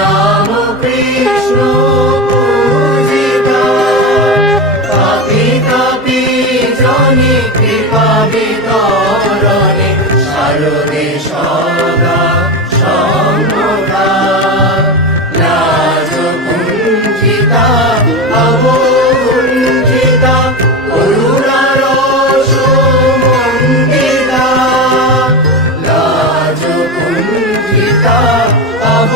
রাম কৃষ্ণ পূজিতা, পাপি তাপি জনি কৃপা বিতরণে, শারদে সদা সম্মতা। লাজ কুঞ্চিতা অবকুণ্ঠিতা, করুণা রস মণ্ডিতা। লাজ কুঞ্চিতা অব